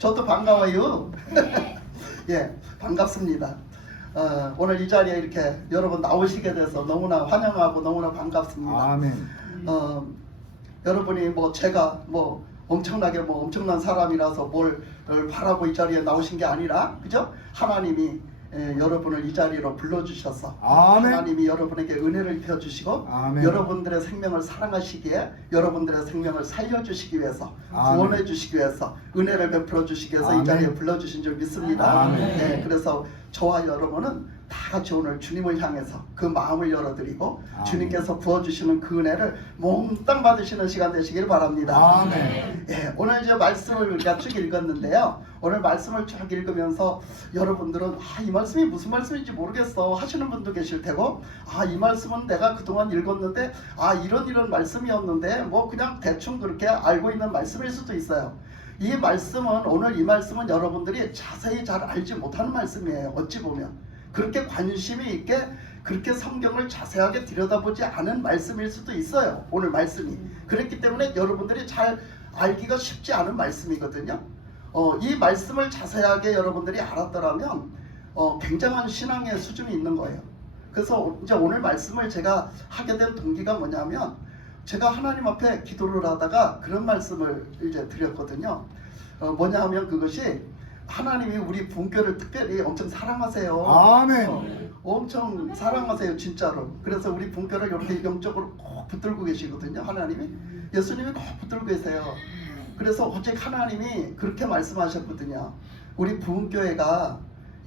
저도 반가워요. 예, 반갑습니다. 오늘 이 자리에 이렇게 여러분 나오시게 돼서 너무나 환영하고 너무나 반갑습니다. 아멘. 여러분이 뭐 제가 뭐 엄청나게 뭐 엄청난 사람이라서 뭘 바라고 이 자리에 나오신 게 아니라, 그죠? 하나님이 여러분을 이 자리로 불러주셔서 아멘. 하나님이 여러분에게 은혜를 펴주시고 아멘. 여러분들의 생명을 사랑하시기에, 여러분들의 생명을 살려주시기 위해서, 아멘. 구원해 주시기 위해서, 은혜를 베풀어 주시기 위해서 아멘. 이 자리에 불러주신 줄 믿습니다. 아멘. 네, 그래서 저와 여러분은 다 같이 오늘 주님을 향해서 그 마음을 열어드리고 아멘. 주님께서 부어주시는 그 은혜를 몽땅 받으시는 시간 되시길 바랍니다. 아멘. 예, 오늘 이제 말씀을 우리가 쭉 읽었는데요. 오늘 말씀을 쭉 읽으면서 여러분들은 이 말씀이 무슨 말씀인지 모르겠어 하시는 분도 계실 테고, 이 말씀은 내가 그동안 읽었는데 이런 말씀이었는데 뭐 그냥 대충 그렇게 알고 있는 말씀일 수도 있어요. 이 말씀은, 오늘 이 말씀은 여러분들이 자세히 잘 알지 못하는 말씀이에요. 어찌 보면 그렇게 관심이 있게 그렇게 성경을 자세하게 들여다보지 않은 말씀일 수도 있어요. 오늘 말씀이 그렇기 때문에 여러분들이 잘 알기가 쉽지 않은 말씀이거든요. 이 말씀을 자세하게 여러분들이 알았더라면 굉장한 신앙의 수준이 있는 거예요. 그래서 이제 오늘 말씀을 제가 하게 된 동기가 뭐냐면, 제가 하나님 앞에 기도를 하다가 그런 말씀을 이제 드렸거든요. 뭐냐 하면 그것이, 하나님이 우리 부흥교를 특별히 엄청 사랑하세요. 아멘. 엄청 사랑하세요, 진짜로. 그래서 우리 부흥교를 이렇게 영적으로 꼭 붙들고 계시거든요. 하나님이, 예수님이 꼭 붙들고 계세요. 그래서 오직 하나님이 그렇게 말씀하셨거든요. 우리 부흥교회가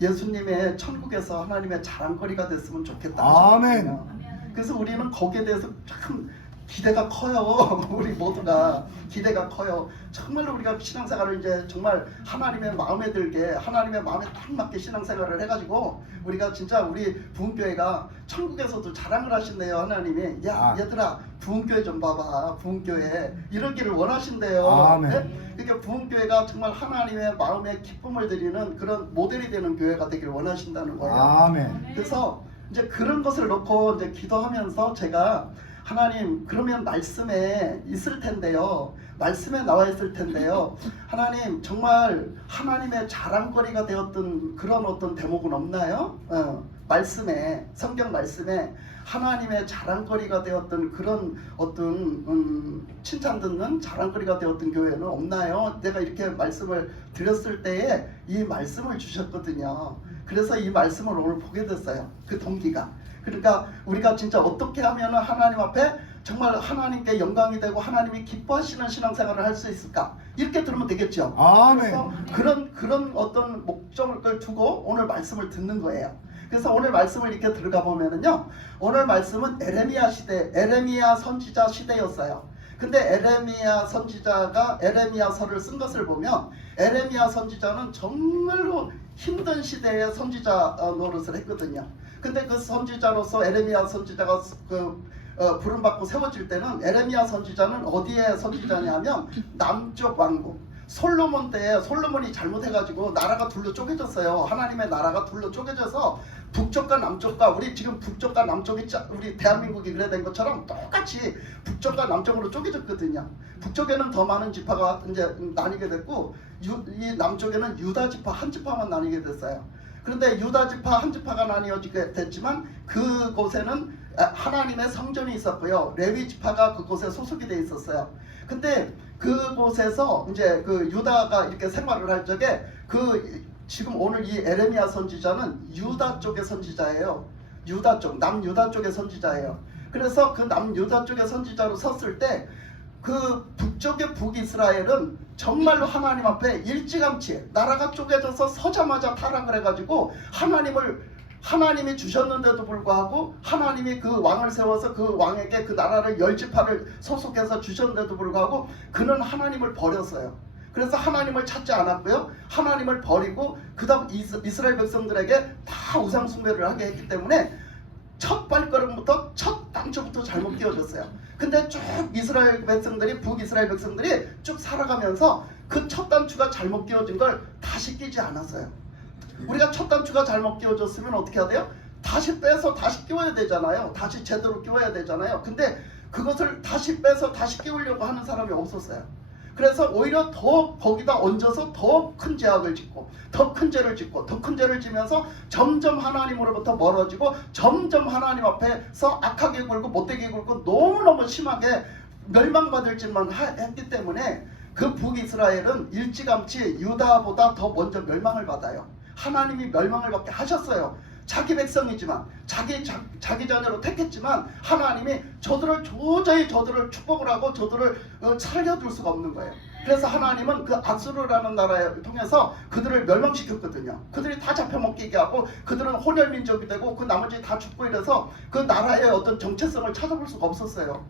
예수님의 천국에서 하나님의 자랑거리가 됐으면 좋겠다 하셨거든요. 그래서 우리는 거기에 대해서 참 기대가 커요. 우리 모두가 기대가 커요. 정말로 우리가 신앙생활을 이제 정말 하나님의 마음에 들게, 하나님의 마음에 딱 맞게 신앙생활을 해가지고 우리가 진짜 우리 부흥교회가 천국에서도 자랑을 하신대요. 하나님이, 야 얘들아 부흥교회 좀 봐봐, 부흥교회 이러기를 원하신대요. 아멘. 네? 그러니까 부흥교회가 정말 하나님의 마음에 기쁨을 드리는 그런 모델이 되는 교회가 되길 원하신다는 거예요. 아멘. 그래서 이제 그런 것을 놓고 이제 기도하면서 제가, 하나님 그러면 말씀에 있을 텐데요, 말씀에 나와 있을 텐데요, 하나님 정말 하나님의 자랑거리가 되었던 그런 어떤 대목은 없나요? 말씀에, 성경 말씀에 하나님의 자랑거리가 되었던 그런 어떤 칭찬 듣는 자랑거리가 되었던 교회는 없나요? 내가 이렇게 말씀을 드렸을 때에 이 말씀을 주셨거든요. 그래서 이 말씀을 오늘 보게 됐어요. 그 동기가. 그러니까 우리가 진짜 어떻게 하면 하나님 앞에 정말 하나님께 영광이 되고 하나님이 기뻐하시는 신앙생활을 할 수 있을까? 이렇게 들으면 되겠죠. 그래서 그런 어떤 목적을 두고 오늘 말씀을 듣는 거예요. 그래서 오늘 말씀을 이렇게 들어가 보면은요, 오늘 말씀은 에레미야 시대, 에레미야 선지자 시대였어요. 근데 에레미야 선지자가 에레미야서를 쓴 것을 보면, 에레미야 선지자는 정말로 힘든 시대에 선지자 노릇을 했거든요. 근데 그 선지자로서 에레미야 선지자가 부름받고 세워질 때는, 에레미야 선지자는 어디에 선지자냐면 남쪽 왕국 솔로몬 때에, 솔로몬이 잘못해가지고 나라가 둘로 쪼개졌어요. 하나님의 나라가 둘로 쪼개져서 북쪽과 남쪽과, 우리 지금 북쪽과 남쪽이 우리 대한민국이 그래 된 것처럼 똑같이 북쪽과 남쪽으로 쪼개졌거든요. 북쪽에는 더 많은 지파가 이제 나뉘게 됐고, 이 남쪽에는 유다 지파 한 지파만 나뉘게 됐어요. 그런데 유다 지파 한 지파가 나뉘어지게 됐지만 그곳에는 하나님의 성전이 있었고요, 레위 지파가 그곳에 소속이 돼 있었어요. 근데 그곳에서 이제 그 유다가 이렇게 생활을 할 적에, 지금 오늘 이 에레미야 선지자는 유다 쪽의 선지자예요. 유다 쪽, 남유다 쪽의 선지자예요. 그래서 그 남유다 쪽의 선지자로 섰을 때, 그 북쪽의 북이스라엘은 정말로 하나님 앞에 일찌감치 나라가 쪼개져서 서자마자 타락을 해가지고, 하나님이 주셨는데도 불구하고, 하나님이 그 왕을 세워서 그 왕에게 그 나라를 10지파를 소속해서 주셨는데도 불구하고 그는 하나님을 버렸어요. 그래서 하나님을 찾지 않았고요, 하나님을 버리고 그 다음 이스라엘 백성들에게 다 우상 숭배를 하게 했기 때문에 첫 발걸음부터, 첫 단추부터 잘못 끼워졌어요. 근데 쭉 이스라엘 백성들이, 북이스라엘 백성들이 쭉 살아가면서 그 첫 단추가 잘못 끼워진 걸 다시 끼지 않았어요. 우리가 첫 단추가 잘못 끼워졌으면 어떻게 해야 돼요? 다시 빼서 다시 끼워야 되잖아요. 다시 제대로 끼워야 되잖아요. 근데 그것을 다시 빼서 다시 끼우려고 하는 사람이 없었어요. 그래서 오히려 더 거기다 얹어서 더 큰 죄악을 짓고 더 큰 죄를 짓고 더 큰 죄를 지면서 점점 하나님으로부터 멀어지고 점점 하나님 앞에서 악하게 굴고 못되게 굴고 너무너무 심하게 멸망받을 짓만 했기 때문에 그 북이스라엘은 일찌감치 유다보다 더 먼저 멸망을 받아요. 하나님이 멸망을 받게 하셨어요. 자기 백성이지만 자기 자녀로 택했지만 하나님이 저들을 축복을 하고 저들을 살려둘 수가 없는 거예요. 그래서 하나님은 그 아수르라는 나라를 통해서 그들을 멸망시켰거든요. 그들이 다 잡혀먹히게 하고 그들은 혼혈민족이 되고 그 나머지 다 죽고 이래서 그 나라의 어떤 정체성을 찾아볼 수가 없었어요.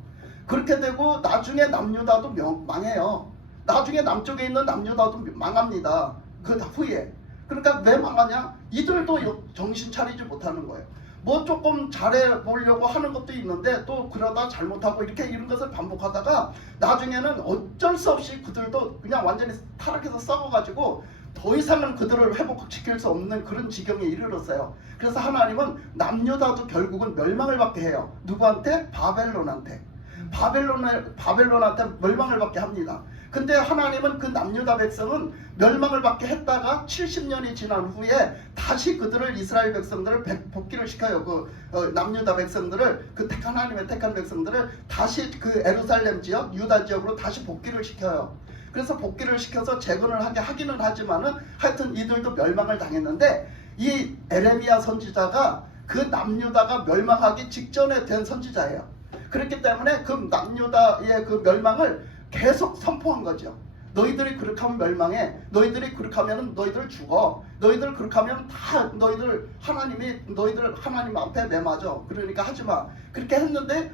그렇게 되고 나중에 남유다도 망해요. 나중에 남쪽에 있는 남유다도 망합니다. 그 후에. 그러니까 왜 망하냐? 이들도 정신 차리지 못하는 거예요. 뭐 조금 잘해보려고 하는 것도 있는데 또 그러다 잘못하고 이렇게 이런 것을 반복하다가 나중에는 어쩔 수 없이 그들도 그냥 완전히 타락해서 썩어가지고 더 이상은 그들을 회복시킬 수 없는 그런 지경에 이르렀어요. 그래서 하나님은 남유다도 결국은 멸망을 받게 해요. 누구한테? 바벨론한테. 바벨론한테 멸망을 받게 합니다. 근데 하나님은 그 남유다 백성은 멸망을 받게 했다가 70년이 지난 후에 다시 그들을 이스라엘 백성들을 복귀를 시켜요. 남유다 백성들을 하나님의 택한 백성들을 다시 그 에루살렘 지역 유다 지역으로 다시 복귀를 시켜요. 그래서 복귀를 시켜서 재건을 하기는 하지만은 하여튼 이들도 멸망을 당했는데 이 에레미야 선지자가 그 남유다가 멸망하기 직전에 된 선지자예요. 그렇기 때문에 그 남유다의 그 멸망을 계속 선포한 거죠. 너희들이 그렇게 하면 멸망해. 너희들이 그렇게 하면 너희들 죽어. 너희들 그렇게 하면 다 너희들 하나님 앞에 매맞아. 그러니까 하지마. 그렇게 했는데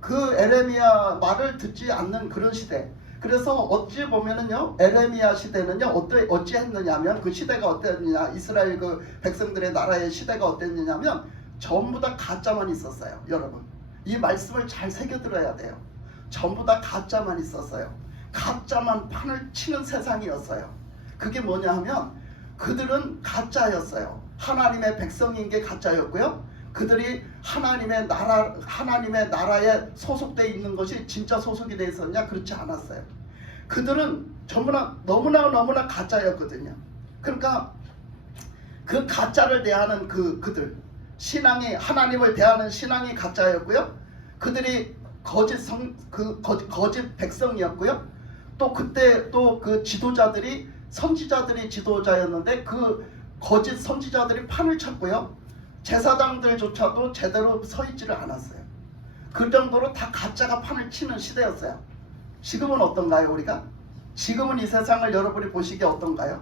그 에레미야 말을 듣지 않는 그런 시대. 그래서 어찌 보면은요, 에레미야 시대는요 어찌 했느냐면 그 시대가 어땠느냐, 이스라엘 그 백성들의 나라의 시대가 어땠느냐면 전부 다 가짜만 있었어요. 여러분, 이 말씀을 잘 새겨들어야 돼요. 전부 다 가짜만 있었어요. 가짜만 판을 치는 세상이었어요. 그게 뭐냐 하면 그들은 가짜였어요. 하나님의 백성인 게 가짜였고요. 그들이 하나님의 나라에 소속되어 있는 것이 진짜 소속이 되어 있었냐? 그렇지 않았어요. 그들은 너무나 가짜였거든요. 그러니까 그 가짜를 대하는 그들 신앙이, 하나님을 대하는 신앙이 가짜였고요. 그들이 거짓 백성이었고요. 또 그때 또 그 선지자들이 지도자였는데 그 거짓 선지자들이 판을 쳤고요. 제사장들조차도 제대로 서 있지를 않았어요. 그 정도로 다 가짜가 판을 치는 시대였어요. 지금은 어떤가요, 우리가? 지금은 이 세상을 여러분이 보시기에 어떤가요?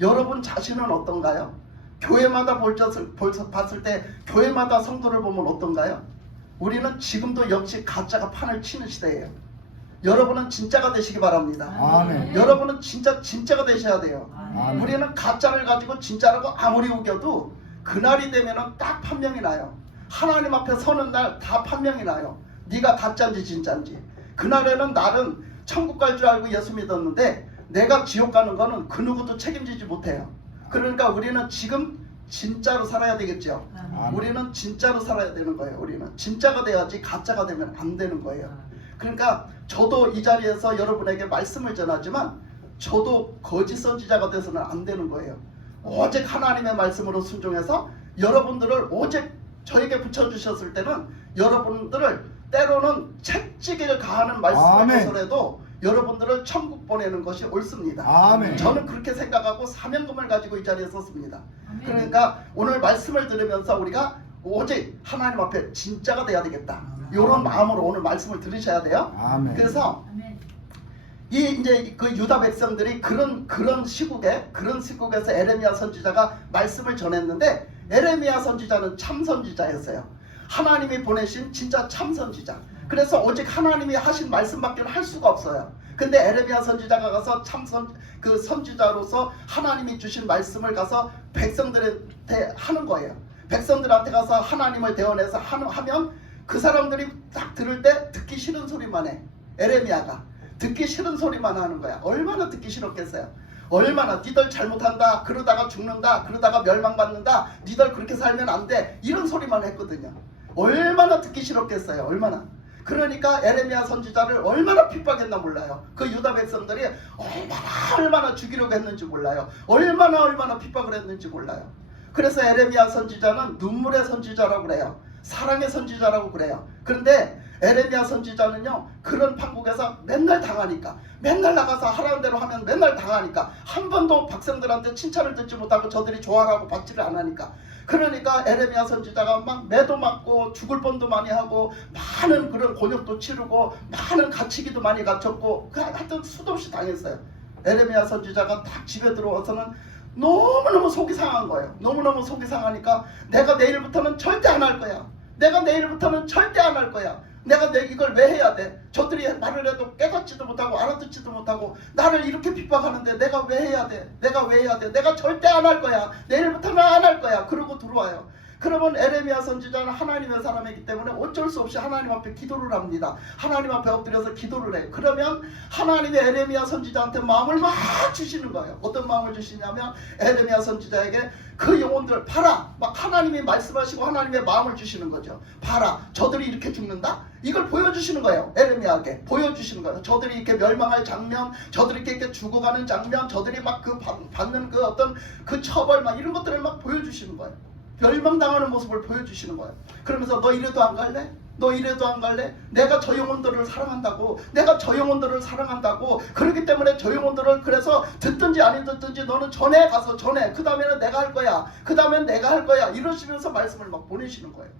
여러분 자신은 어떤가요? 교회마다 봤을 때 교회마다 성도를 보면 어떤가요? 우리는 지금도 역시 가짜가 판을 치는 시대예요. 여러분은 진짜가 되시기 바랍니다. 아멘. 여러분은 진짜가 되셔야 돼요. 아멘. 우리는 가짜를 가지고 진짜라고 아무리 우겨도 그날이 되면은 딱 판명이 나요. 하나님 앞에 서는 날 다 판명이 나요. 네가 가짜인지 진짜인지. 그날에는 나는 천국 갈 줄 알고 예수 믿었는데 내가 지옥 가는 거는 그 누구도 책임지지 못해요. 그러니까 우리는 지금 진짜로 살아야 되겠죠. 아멘. 우리는 진짜로 살아야 되는 거예요. 우리는 진짜가 돼야지 가짜가 되면 안 되는 거예요. 그러니까 저도 이 자리에서 여러분에게 말씀을 전하지만 저도 거짓 선지자가 돼서는 안 되는 거예요. 오직 하나님의 말씀으로 순종해서 여러분들을 오직 저에게 붙여주셨을 때는 여러분들을 때로는 채찍을 가하는 말씀을 해서라도 여러분들을 천국 보내는 것이 옳습니다. 아멘. 저는 그렇게 생각하고 사명감을 가지고 이 자리에 섰습니다. 그러니까 오늘 말씀을 들으면서 우리가 오직 하나님 앞에 진짜가 돼야 되겠다. 이런 마음으로 오늘 말씀을 들으셔야 돼요. 아멘. 그래서 이제 그 유다 백성들이 그런 시국에서 에레미야 선지자가 말씀을 전했는데 에레미야 선지자는 참 선지자였어요. 하나님이 보내신 진짜 참 선지자. 그래서 오직 하나님이 하신 말씀밖에 할 수가 없어요. 근데 에레미야 선지자가 가서 그 선지자로서 하나님이 주신 말씀을 가서 백성들한테 하는 거예요. 백성들한테 가서 하나님을 대언해서 하면 그 사람들이 딱 들을 때 듣기 싫은 소리만 해. 에레미야가 듣기 싫은 소리만 하는 거야. 얼마나 듣기 싫었겠어요. 얼마나 니들 잘못한다, 그러다가 죽는다, 그러다가 멸망받는다, 니들 그렇게 살면 안 돼, 이런 소리만 했거든요. 얼마나 듣기 싫었겠어요. 얼마나. 그러니까 에레미야 선지자를 얼마나 핍박했나 몰라요. 그 유다 백성들이 얼마나 죽이려고 했는지 몰라요. 얼마나 핍박을 했는지 몰라요. 그래서 에레미야 선지자는 눈물의 선지자라고 그래요. 사랑의 선지자라고 그래요. 그런데 에레미야 선지자는요, 그런 판국에서 맨날 당하니까, 맨날 나가서 하라는 대로 하면 맨날 당하니까, 한 번도 백성들한테 칭찬을 듣지 못하고 저들이 좋아하고 받지를 않으니까, 그러니까 에레미야 선지자가 막 매도 맞고 죽을 뻔도 많이 하고 많은 그런 곤욕도 치르고 많은 갇히기도 많이 갇혔고 하여튼 수도 없이 당했어요. 에레미야 선지자가 딱 집에 들어와서는 너무너무 속이 상한 거예요. 너무너무 속이 상하니까 내가 내일부터는 절대 안 할 거야. 내가 내일부터는 절대 안 할 거야. 내가 이걸 왜 해야 돼? 저들이 말을 해도 깨닫지도 못하고 알아듣지도 못하고 나를 이렇게 핍박하는데 내가 왜 해야 돼? 내가 왜 해야 돼? 내가 절대 안 할 거야. 내일부터는 안 할 거야. 그러고 들어와요. 그러면 에레미야 선지자는 하나님의 사람이기 때문에 어쩔 수 없이 하나님 앞에 기도를 합니다. 하나님 앞에 엎드려서 기도를 해. 그러면 하나님이 에레미야 선지자한테 마음을 막 주시는 거예요. 어떤 마음을 주시냐면 에레미야 선지자에게 그 영혼들 봐라. 막 하나님이 말씀하시고 하나님의 마음을 주시는 거죠. 봐라. 저들이 이렇게 죽는다? 이걸 보여주시는 거예요. 에레미야에게 보여주시는 거예요. 저들이 이렇게 멸망할 장면, 저들이 이렇게 죽어가는 장면, 저들이 막 그 받는 그 어떤 그 처벌 막 이런 것들을 막 보여주시는 거예요. 멸망당하는 모습을 보여주시는 거예요. 그러면서 너 이래도 안 갈래? 너 이래도 안 갈래? 내가 저 영혼들을 사랑한다고. 내가 저 영혼들을 사랑한다고. 그렇기 때문에 저 영혼들을 그래서 듣든지 안 듣든지 너는 전에 가서 전해. 그 다음에는 내가 할 거야. 그 다음엔 내가 할 거야. 이러시면서 말씀을 막 보내시는 거예요.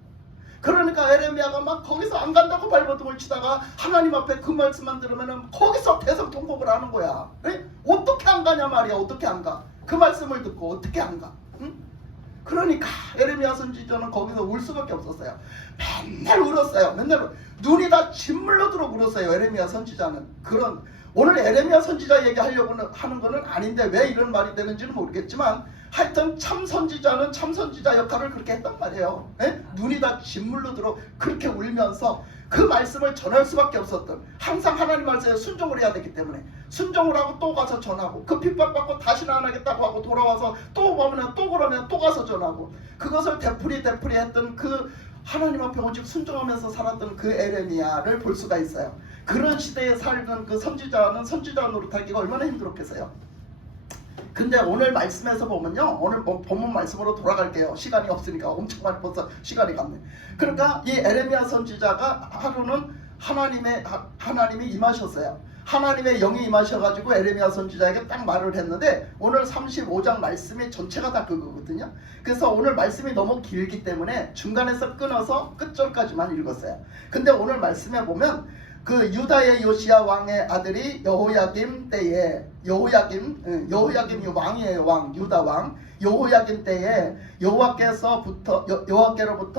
그러니까 에레미야가 막 거기서 안 간다고 발버둥을 치다가 하나님 앞에 그 말씀만 들으면은 거기서 대성통곡을 하는 거야. 에? 어떻게 안 가냐 말이야. 어떻게 안 가? 그 말씀을 듣고 어떻게 안 가? 응? 그러니까 에레미야 선지자는 거기서 울 수밖에 없었어요. 맨날 울었어요. 맨날 눈이 다 진물러들어 울었어요. 에레미야 선지자는. 그런 오늘 에레미야 선지자 얘기하려고 하는 거는 아닌데 왜 이런 말이 되는지는 모르겠지만 하여튼 참 선지자는 참 선지자 역할을 그렇게 했단 말이에요. 에? 눈이 다 진물러들어 그렇게 울면서 그 말씀을 전할 수밖에 없었던, 항상 하나님 말씀에 순종을 해야 되기 때문에 순종을 하고 또 가서 전하고, 그 핍박받고 다시는 안 하겠다고 하고 돌아와서 또 보면 또 그러면 또 가서 전하고, 그것을 되풀이 했던 그 하나님 앞에 오직 순종하면서 살았던 그 에레미야를 볼 수가 있어요. 그런 시대에 살던 그 선지자는 선지자 노릇하기가 얼마나 힘들었겠어요. 근데 오늘 말씀에서 보면요, 오늘 본문 말씀으로 돌아갈게요. 시간이 없으니까 엄청 많이 벌써 시간이 갔네. 그러니까 이 에레미야 선지자가 하루는 하나님이 임하셨어요. 하나님의 영이 임하셔가지고 에레미야 선지자에게 딱 말을 했는데 오늘 35장 말씀이 전체가 다 그거거든요. 그래서 오늘 말씀이 너무 길기 때문에 중간에서 끊어서 끝절까지만 읽었어요. 근데 오늘 말씀에 보면 그 유다의 요시야 왕의 아들이 여호야김 때에 여호야김이 왕이에요. 왕 유다 왕 여호야김 때에 여호와께로부터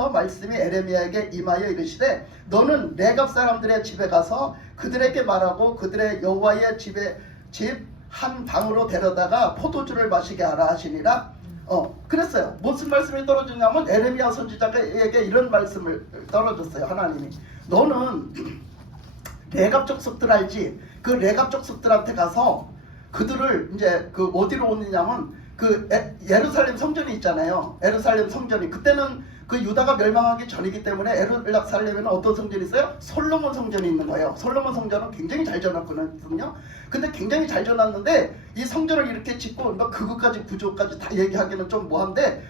말씀이 에레미야에게 임하여 이르시되 너는 레갑 사람들의 집에 가서 그들에게 말하고 그들의 여호와의 집 한 방으로 데려다가 포도주를 마시게 하라 하시니라. 그랬어요. 무슨 말씀이 떨어지냐면 에레미야 선지자에게 이런 말씀을 떨어졌어요. 하나님이 너는 레갑 족속들 알지? 그 레갑 족속들한테 가서 그들을 이제 그 어디로 오느냐면 그 예루살렘 성전이 있잖아요. 예루살렘 성전이 그때는 그 유다가 멸망하기 전이기 때문에 예루살렘에는 어떤 성전이 있어요? 솔로몬 성전이 있는 거예요. 솔로몬 성전은 굉장히 잘 지어놨거든요. 근데 굉장히 잘 지어놨는데 이 성전을 이렇게 짓고 그것까지 구조까지 다 얘기하기는 좀 뭐한데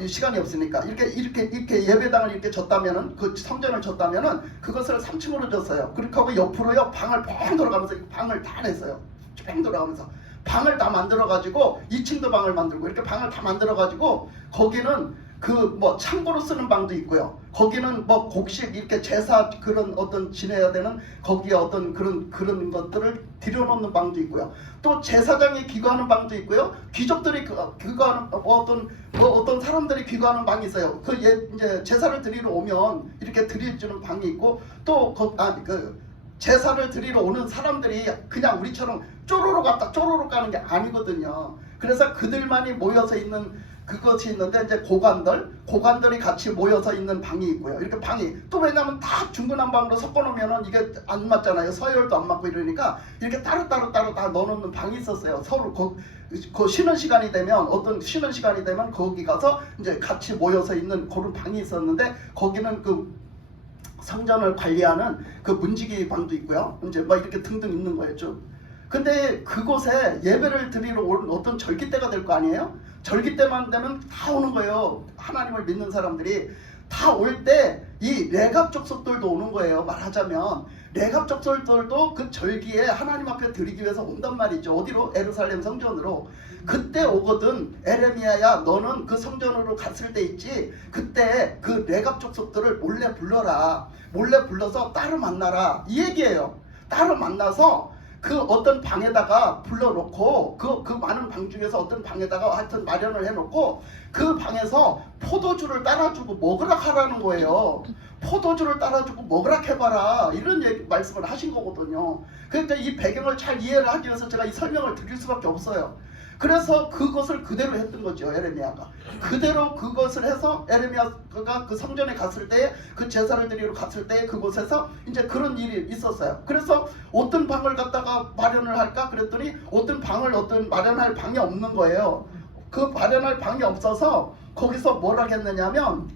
이 시간이 없으니까 이렇게 예배당을 이렇게 졌다면은 그 성전을 졌다면은 그것을 3층으로 졌어요. 그렇게 하고 옆으로요 방을 뺑 돌아가면서 방을 다 냈어요. 뺑 돌아가면서 방을 다 만들어 가지고 2층도 방을 만들고 이렇게 방을 다 만들어 가지고 거기는 그 뭐 창고로 쓰는 방도 있고요. 거기는 뭐 곡식 이렇게 제사 그런 어떤 지내야 되는 거기에 어떤 그런 것들을 들여놓는 방도 있고요. 또 제사장이 기거하는 방도 있고요. 귀족들이 기거하는 어떤 사람들이 기거하는 방이 있어요. 이제 제사를 드리러 오면 이렇게 드려주는 방이 있고 또 제사를 드리러 오는 사람들이 그냥 우리처럼 쪼로로 갔다 쪼로로 가는 게 아니거든요. 그래서 그들만이 모여서 있는 그것이 있는데 이제 고관들이 같이 모여서 있는 방이 있고요. 이렇게 방이 또 왜냐면 다 중구난방으로 섞어놓으면은 이게 안 맞잖아요. 서열도 안 맞고 이러니까 이렇게 따로따로 다 넣어놓는 방이 있었어요. 서로 쉬는 시간이 되면 거기 가서 이제 같이 모여서 있는 그런 방이 있었는데 거기는 그 성전을 관리하는 그 문지기 방도 있고요. 이제 막 이렇게 등등 있는 거예요, 쭉. 근데 그곳에 예배를 드리러 오는 어떤 절기 때가 될 거 아니에요? 절기 때만 되면 다 오는 거예요. 하나님을 믿는 사람들이 다 올 때 이 레갑 족속들도 오는 거예요. 말하자면 레갑 족속들도 그 절기에 하나님 앞에 드리기 위해서 온단 말이죠. 어디로? 예루살렘 성전으로. 그때 오거든. 에레미야야, 너는 그 성전으로 갔을 때 있지, 그때 그 레갑 족속들을 몰래 불러라. 몰래 불러서 따로 만나라, 이 얘기예요. 따로 만나서 그 어떤 방에다가 불러놓고 그 많은 방 중에서 어떤 방에다가 하여튼 마련을 해놓고 그 방에서 포도주를 따라주고 먹으라 하라는 거예요. 포도주를 따라주고 먹으라 해봐라, 이런 말씀을 하신 거거든요. 그러니까 이 배경을 잘 이해를 하기 위해서 제가 이 설명을 드릴 수밖에 없어요. 그래서 그것을 그대로 했던 거죠, 에레미야가. 그대로 그것을 해서 에레미야가 그 성전에 갔을 때, 그 제사를 드리러 갔을 때 그곳에서 이제 그런 일이 있었어요. 그래서 어떤 방을 갖다가 마련을 할까 그랬더니 어떤 마련할 방이 없는 거예요. 그 마련할 방이 없어서 거기서 뭐라 했느냐면,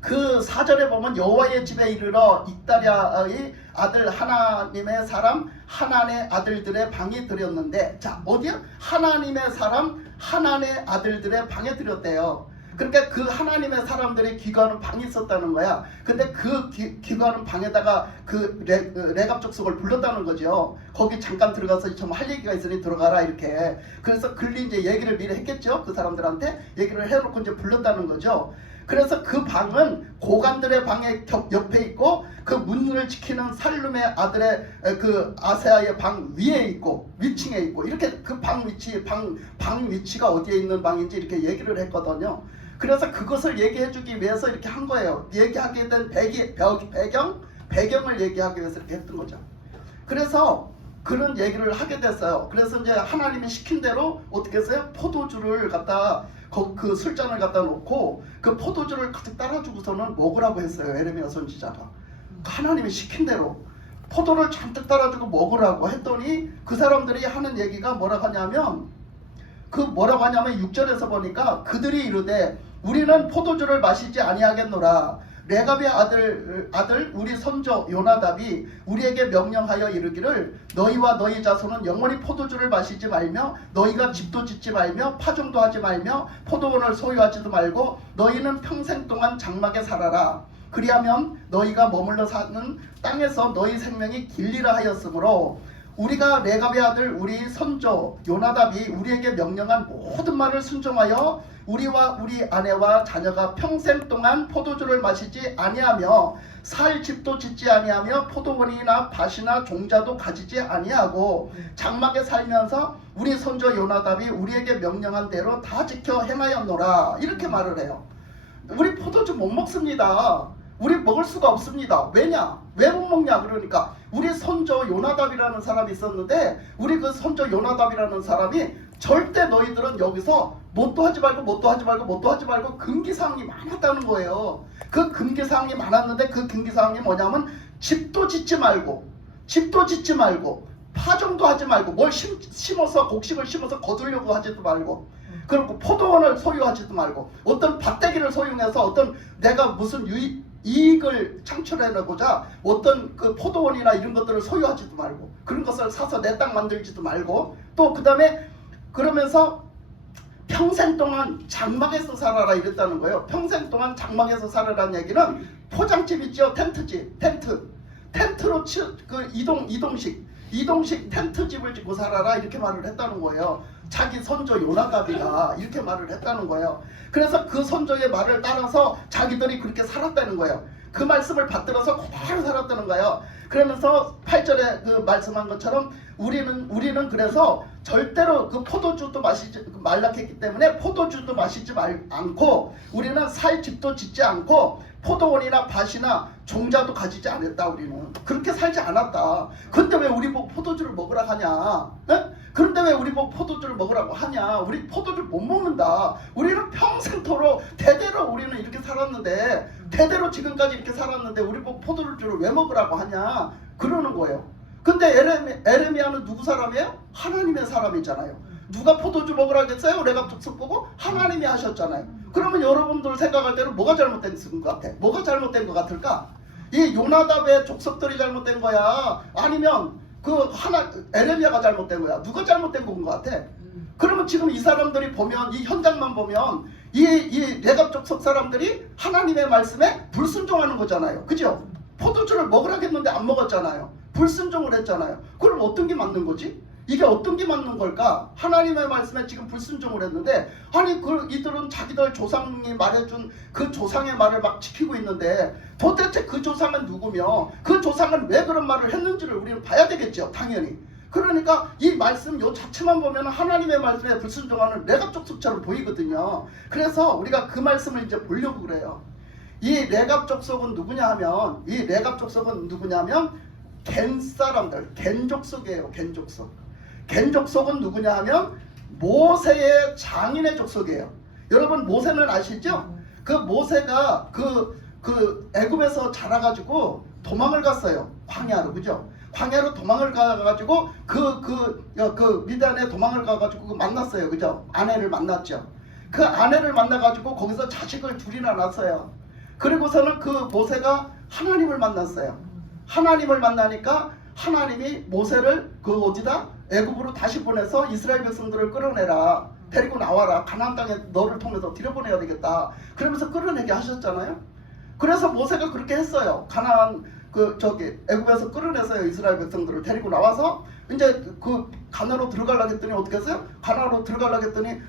그 4절에 보면 여호와의 집에 이르러 잇다랴의 아들 하나님의 사람 하난의 아들들의 방이 들였는데, 자 어디야? 하나님의 사람 하난의 아들들의 방에 들였대요. 그러니까 그 하나님의 사람들이 기거하는 방이 있었다는 거야. 근데 그 기거하는 방에다가 그 레갑 족속을 불렀다는 거죠. 거기 잠깐 들어가서 좀 할 얘기가 있으니 들어가라, 이렇게. 그래서 글리 이제 얘기를 미리 했겠죠. 그 사람들한테 얘기를 해놓고 이제 불렀다는 거죠. 그래서 그 방은 고관들의 방의 옆에 있고, 그 문을 지키는 살룸의 아들의 그 아세아의 방 위에 있고 위층에 있고, 이렇게 그 방 위치가 어디에 있는 방인지 이렇게 얘기를 했거든요. 그래서 그것을 얘기해주기 위해서 이렇게 한 거예요. 얘기하게 된 배경을 얘기하기 위해서 이렇게 했던 거죠. 그래서 그런 얘기를 하게 됐어요. 그래서 이제 하나님이 시킨 대로 어떻게 했어요? 포도주를 갖다 그 술잔을 갖다 놓고 그 포도주를 가득 따라주고서는 먹으라고 했어요, 에레미야 선지자가. 하나님이 시킨 대로 포도를 잔뜩 따라주고 먹으라고 했더니 그 사람들이 하는 얘기가 뭐라고 하냐면 6절에서 보니까 그들이 이르되 우리는 포도주를 마시지 아니하겠노라. 레갑의 아들 우리 선조 요나답이 우리에게 명령하여 이르기를 너희와 너희 자손은 영원히 포도주를 마시지 말며 너희가 집도 짓지 말며 파종도 하지 말며 포도원을 소유하지도 말고 너희는 평생 동안 장막에 살아라. 그리하면 너희가 머물러 사는 땅에서 너희 생명이 길리라 하였으므로 우리가 레갑의 아들 우리 선조 요나답이 우리에게 명령한 모든 말을 순종하여 우리와 우리 아내와 자녀가 평생 동안 포도주를 마시지 아니하며 살 집도 짓지 아니하며 포도원이나 밭이나 종자도 가지지 아니하고 장막에 살면서 우리 선조 요나답이 우리에게 명령한 대로 다 지켜 행하였노라, 이렇게 말을 해요. 우리 포도주 못 먹습니다. 우리 먹을 수가 없습니다. 왜냐? 왜 못 먹냐? 그러니까 우리 선조 요나답이라는 사람이 있었는데, 우리 그 선조 요나답이라는 사람이 절대 너희들은 여기서 뭣도 하지 말고 금기사항이 많았다는 거예요. 그 금기사항이 많았는데 그 금기사항이 뭐냐면 집도 짓지 말고 파종도 하지 말고 뭘 심어서 곡식을 심어서 거두려고 하지도 말고, 그리고 포도원을 소유하지도 말고 어떤 밭대기를 소유해서 어떤 내가 무슨 이익을 창출해내고자 어떤 그 포도원이나 이런 것들을 소유하지도 말고 그런 것을 사서 내 땅 만들지도 말고, 또 그 다음에 그러면서 평생 동안 장막에서 살아라 이랬다는 거예요. 평생 동안 장막에서 살아라는 얘기는 포장집 있죠. 텐트로 그 이동식 텐트집을 짓고 살아라, 이렇게 말을 했다는 거예요. 자기 선조 요나답이가 이렇게 말을 했다는 거예요. 그래서 그 선조의 말을 따라서 자기들이 그렇게 살았다는 거예요. 그 말씀을 받들어서 그대로 살았다는 거예요. 그러면서 8절에 그 말씀한 것처럼 우리는 그래서 절대로 그 포도주도 마시지 말라했기 때문에 포도주도 마시지 않고 우리는 살 집도 짓지 않고 포도원이나 밭이나 종자도 가지지 않았다. 우리는 그렇게 살지 않았다. 그런데 왜 우리 보고 포도주를 먹으라 하냐? 네? 그런데 왜 우리 보고 포도주를 먹으라고 하냐? 우리 포도주 못 먹는다. 우리는 평생토록 대대로 우리는 이렇게 살았는데, 대대로 지금까지 이렇게 살았는데 우리 보고 포도주를 왜 먹으라고 하냐? 그러는 거예요. 근데 에레미야는 누구 사람이에요? 하나님의 사람이잖아요. 누가 포도주 먹으라고 했어요? 레갑 족속 보고? 하나님이 하셨잖아요. 그러면 여러분들 생각할 때는 뭐가 잘못된 것 같아? 뭐가 잘못된 것 같을까? 이 요나답의 족속들이 잘못된 거야? 아니면 그 하나 에레미야가 잘못된 거야? 누가 잘못된 건 것 같아? 그러면 지금 이 사람들이 보면 이 현장만 보면 이 레갑 족속 사람들이 하나님의 말씀에 불순종하는 거잖아요. 그죠? 포도주를 먹으라고 했는데 안 먹었잖아요. 불순종을 했잖아요. 그럼 어떤 게 맞는 거지? 이게 어떤 게 맞는 걸까? 하나님의 말씀에 지금 불순종을 했는데 아니 이들은 자기들 조상이 말해준 그 조상의 말을 막 지키고 있는데 도대체 그 조상은 누구며 그 조상은 왜 그런 말을 했는지를 우리는 봐야 되겠죠. 당연히. 그러니까 이 말씀 요 자체만 보면 하나님의 말씀에 불순종하는 레갑 족속처럼 보이거든요. 그래서 우리가 그 말씀을 이제 보려고 그래요. 이 레갑 족속은 누구냐 하면 겐 사람들, 겐 족속이에요. 겐 족속. 겐 족속은 누구냐 하면 모세의 장인의 족속이에요. 여러분 모세는 아시죠? 그 모세가 그 애굽에서 자라가지고 도망을 갔어요. 광야로. 그죠? 광야로 도망을 가가지고 그 미디안에 도망을 가가지고 만났어요. 그죠? 아내를 만났죠. 그 아내를 만나가지고 거기서 자식을 둘이나 낳았어요. 그리고서는 그 모세가 하나님을 만났어요. 하나님을 만나니까 하나님이 모세를 그 어디다? 애굽으로 다시 보내서 이스라엘 백성들을 끌어내라. 데리고 나와라. 가나안 땅에 너를 통해서 들여보내야 되겠다. 그러면서 끌어내게 하셨잖아요. 그래서 모세가 그렇게 했어요. 가나안 애굽에서 끌어내서요. 이스라엘 백성들을 데리고 나와서 이제 그 가나안으로 들어가려고 했더니 어떻게 했어요? 가나안으로 들어가려고 했더니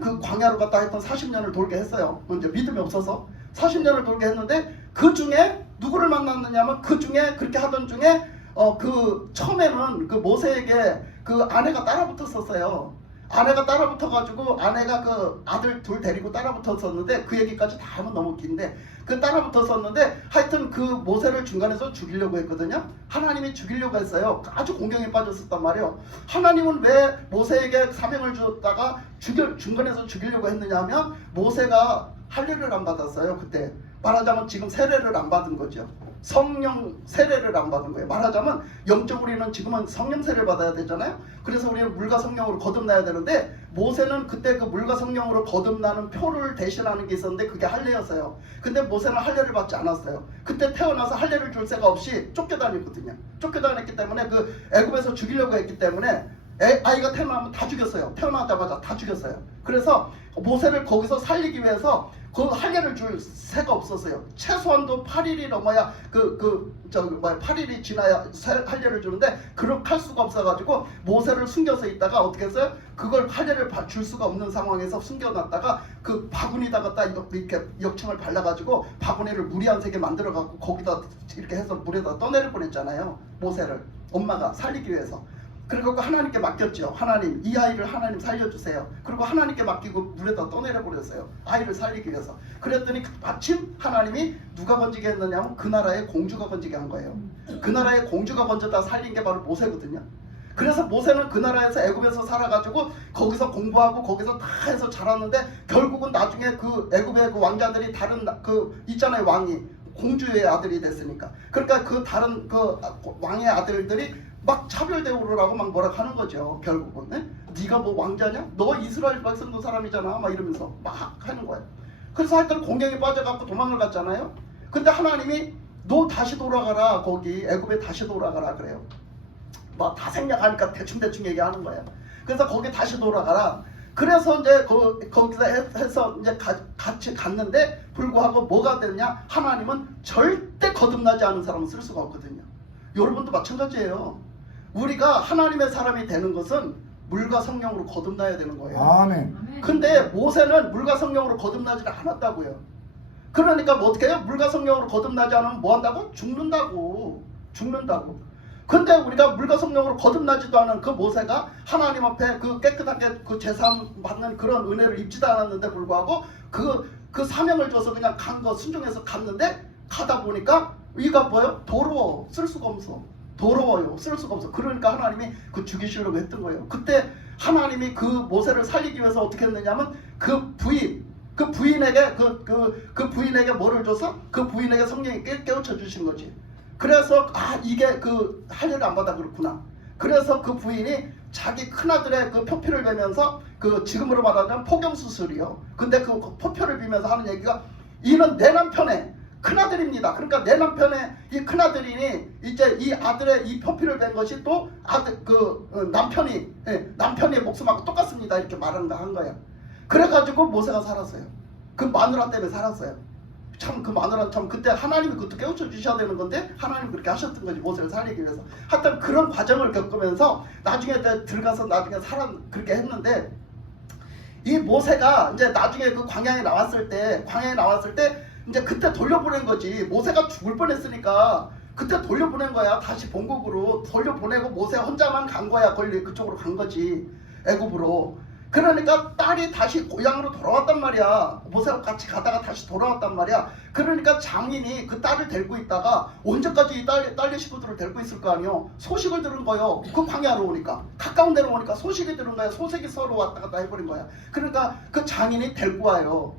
그 광야로 갔다 했던 40년을 돌게 했어요. 이제 믿음이 없어서 40년을 돌게 했는데 그 중에 누구를 만났느냐면 그 중에 그렇게 하던 중에 그 처음에는 그 모세에게 그 아내가 따라붙었었어요. 아내가 따라붙어가지고 아내가 그 아들 둘 데리고 따라붙었었는데 그 얘기까지 다 하면 너무 긴데 그 따라붙었었는데 하여튼 그 모세를 중간에서 죽이려고 했거든요. 하나님이 죽이려고 했어요. 아주 공경에 빠졌었단 말이에요. 하나님은 왜 모세에게 사명을 주었다가 중간에서 죽이려고 했느냐 하면 모세가 할례를 안 받았어요. 그때 말하자면 지금 세례를 안 받은 거죠. 성령 세례를 안 받은 거예요. 말하자면 영적으로는 지금은 성령 세례를 받아야 되잖아요. 그래서 우리는 물과 성령으로 거듭나야 되는데 모세는 그때 그 물과 성령으로 거듭나는 표를 대신하는 게 있었는데 그게 할례였어요. 근데 모세는 할례를 받지 않았어요. 그때 태어나서 할례를 줄 새가 없이 쫓겨다녔거든요. 쫓겨다녔기 때문에 그 애굽에서 죽이려고 했기 때문에 아이가 태어나면 다 죽였어요. 태어나자마자 다 죽였어요. 그래서 모세를 거기서 살리기 위해서 그 할례를 줄 새가 없었어요. 최소한도 8일이 넘어야 8일이 지나야 할례를 주는데 그렇게 할 수가 없어가지고 모세를 숨겨서 있다가 어떻게 했어요? 그걸 할례를 줄 수가 없는 상황에서 숨겨놨다가 그 바구니다가 딱 이렇게 역청을 발라가지고 바구니를 무리한 세게 만들어갖고 거기다 이렇게 해서 물에다 떠내려 보냈잖아요. 모세를 엄마가 살리기 위해서. 그리고 하나님께 맡겼죠. 하나님 이 아이를 하나님 살려주세요. 그리고 하나님께 맡기고 물에다 떠내려 버렸어요. 아이를 살리기 위해서. 그랬더니 마침 하나님이 누가 건지게 했느냐면 그 나라의 공주가 건지게 한 거예요. 그 나라의 공주가 건져다 살린 게 바로 모세거든요. 그래서 모세는 그 나라에서 애굽에서 살아가지고 거기서 공부하고 거기서 다 해서 자랐는데 결국은 나중에 그 애굽의 그 왕자들이 다른 있잖아요. 왕이 공주의 아들이 됐으니까. 그러니까 그 다른 그 왕의 아들들이 막 차별 대우를 하고 막 뭐라 하는 거죠. 결국은 네가 뭐 왕자냐? 너 이스라엘 백성도 사람이잖아. 막 이러면서 막 하는 거예요. 그래서 하여튼 공경에 빠져갖고 도망을 갔잖아요. 근데 하나님이 너 다시 돌아가라. 거기 애굽에 다시 돌아가라 그래요. 뭐 다 생략하니까 대충 얘기하는 거예요. 그래서 거기 다시 돌아가라. 그래서 이제 거기서 해서 이제 같이 갔는데 불구하고 뭐가 됐냐? 하나님은 절대 거듭나지 않은 사람은 쓸 수가 없거든요. 여러분도 마찬가지예요. 우리가 하나님의 사람이 되는 것은 물과 성령으로 거듭나야 되는 거예요. 아멘. 근데 모세는 물과 성령으로 거듭나지 않았다고요. 그러니까 뭐 어떻게 해요? 물과 성령으로 거듭나지 않으면 뭐 한다고? 죽는다고. 근데 우리가 물과 성령으로 거듭나지도 않은 그 모세가 하나님 앞에 그 깨끗하게 그 제사함 받는 그런 은혜를 입지도 않았는데 불구하고 그 사명을 줘서 그냥 간 거 순종해서 갔는데 가다 보니까 이가 뭐예요? 더러워. 쓸 수가 없어. 더러워요. 쓸 수가 없어. 그러니까 하나님이 그 죽이시려고 했던 거예요. 그때 하나님이 그 모세를 살리기 위해서 어떻게 했느냐면 그 부인에게 그 부인에게 뭐를 줘서 그 부인에게 성령이 깨우쳐 주신 거지. 그래서 이게 그 할례를 안 받아 그렇구나. 그래서 그 부인이 자기 큰아들의 그 표피를 베면서 그 지금으로 말하자면 포경수술이요. 근데 그 포표를 비면서 하는 얘기가 이는 내 남편의 큰아들입니다. 그러니까 내 남편의 이 큰아들이니 이제 이 아들의 이 표피를 뺀 것이 또 아들 남편의 목숨하고 똑같습니다. 이렇게 말한 거야. 그래가지고 모세가 살았어요. 그 마누라 때문에 살았어요. 참 그 마누라 참 그때 하나님이 그것도 깨우쳐 주셔야 되는 건데 하나님 그렇게 하셨던 거지, 모세를 살리기 위해서. 하여튼 그런 과정을 겪으면서 나중에 들어가서 나중에 그렇게 했는데, 이 모세가 이제 나중에 그 광야에 나왔을 때 이제 그때 돌려보낸 거지. 모세가 죽을 뻔했으니까 그때 돌려보낸 거야. 다시 본국으로 돌려보내고 모세 혼자만 간 거야. 그쪽으로 간 거지, 애굽으로. 그러니까 딸이 다시 고향으로 돌아왔단 말이야. 모세와 같이 가다가 다시 돌아왔단 말이야. 그러니까 장인이 그 딸을 데리고 있다가 언제까지 이 딸의 식구들을 데리고 있을 거 아니요. 소식을 들은 거요. 그 광야로 오니까, 가까운 데로 오니까 소식이 들은 거야. 소식이 서로 왔다 갔다 해버린 거야. 그러니까 그 장인이 데리고 와요.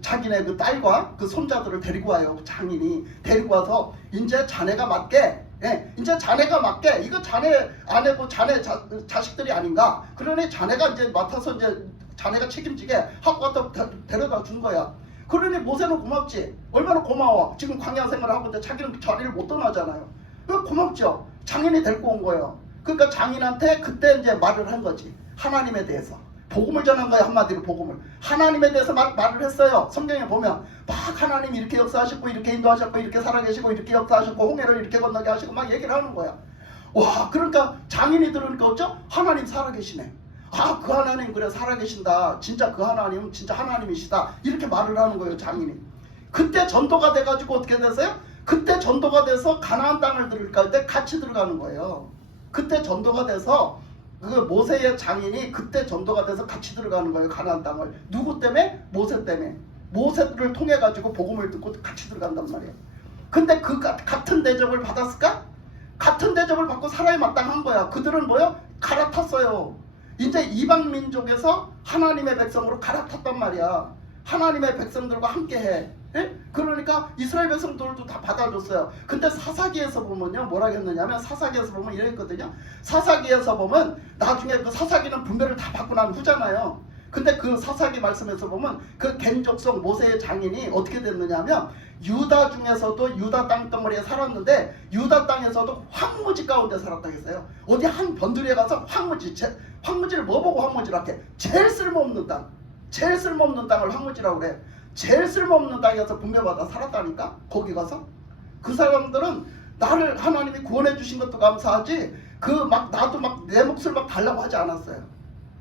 자기네 그 딸과 그 손자들을 데리고 와요. 장인이 데리고 와서 이제 자네가 맡게, 이제 자네가 맡게, 이거 자네 아내고 자네 자식들이 아닌가? 그러니 자네가 이제 맡아서 이제 자네가 책임지게 하고 갖다 데려다 준 거야. 그러니 모세는 고맙지. 얼마나 고마워. 지금 광야 생활을 하고 있는데 자기는 자리를 못 떠나잖아요. 고맙죠. 장인이 데리고 온 거예요. 그러니까 장인한테 그때 이제 말을 한 거지. 하나님에 대해서. 복음을 전한 거야. 한마디로 복음을. 하나님에 대해서 말을 했어요. 성경에 보면 막 하나님 이렇게 역사하셨고 이렇게 인도하셨고 이렇게 살아계시고 이렇게 역사하셨고 홍해를 이렇게 건너게 하시고 막 얘기를 하는 거야. 와, 그러니까 장인이 들으니까 어쩌? 하나님 살아계시네. 아, 그 하나님 그래 살아계신다. 진짜 그 하나님은 진짜 하나님이시다. 이렇게 말을 하는 거예요, 장인이. 그때 전도가 돼가지고 어떻게 됐어요? 그때 전도가 돼서 가나안 땅을 들어갈 때 같이 들어가는 거예요. 그때 전도가 돼서 그 모세의 장인이 그때 전도가 돼서 같이 들어가는 거예요, 가나안 땅을. 누구 때문에? 모세 때문에. 모세를 통해 가지고 복음을 듣고 같이 들어간단 말이에요. 근데 그 같은 대접을 받았을까? 같은 대접을 받고 살아야 마땅한 거야. 그들은 뭐요? 갈아탔어요. 이제 이방 민족에서 하나님의 백성으로 갈아탔단 말이야. 하나님의 백성들과 함께해. 그러니까 이스라엘 백성들도 다 받아줬어요. 근데 사사기에서 보면요, 뭐라고 했느냐면, 사사기에서 보면 이랬거든요. 사사기에서 보면 나중에 그 사사기는 분배를 다 받고 난 후잖아요. 근데 그 사사기 말씀에서 보면 그 겐족속 모세의 장인이 어떻게 됐느냐면, 유다 중에서도 유다 땅덩어리에 살았는데 유다 땅에서도 황무지 가운데 살았다고 했어요. 어디 한 변두리에 가서 황무지를 뭐 보고 황무지라고 해? 제일 쓸모없는 땅, 제일 쓸모없는 땅을 황무지라고 그래. 제일 쓸모없는 땅에서 분배받아 살았다니까. 거기 가서 그 사람들은 나를 하나님이 구원해 주신 것도 감사하지 나도 내 몫을 달라고 하지 않았어요.